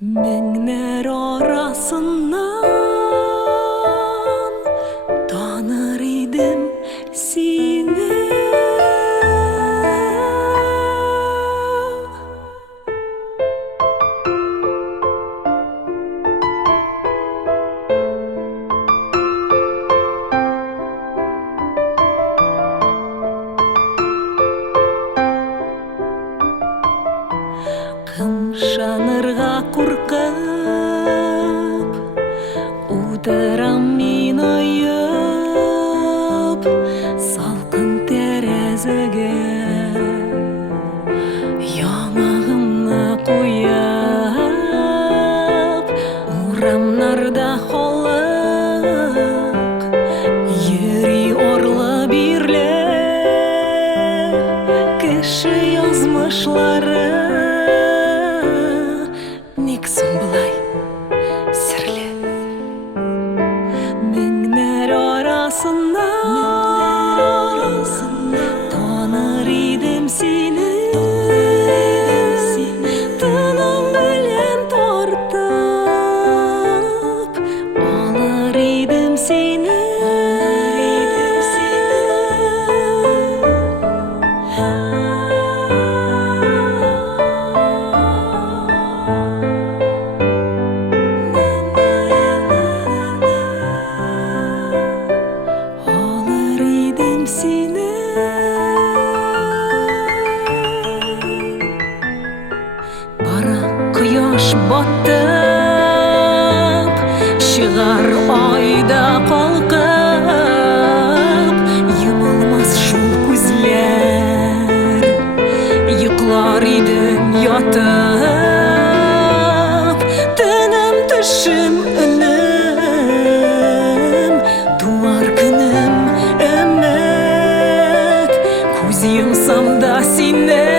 Mengler arasından tanır idim seni. Қымшанырға қорқып отырам мен ойып салқын терезеге яңағымны қойып урамнарда холық йөри орлы бирле кеше язмышлары. Ник соң бұлай сірлі меңнер арасынан таныр идім сені, тыным білен тартып алыр идім сені. Seni Qara quyosh botib шығар oyda qalqib yumilmas shu ko'zlar yiqlar idim yotib tinim tushim inim tuar kunim Yumsam da seni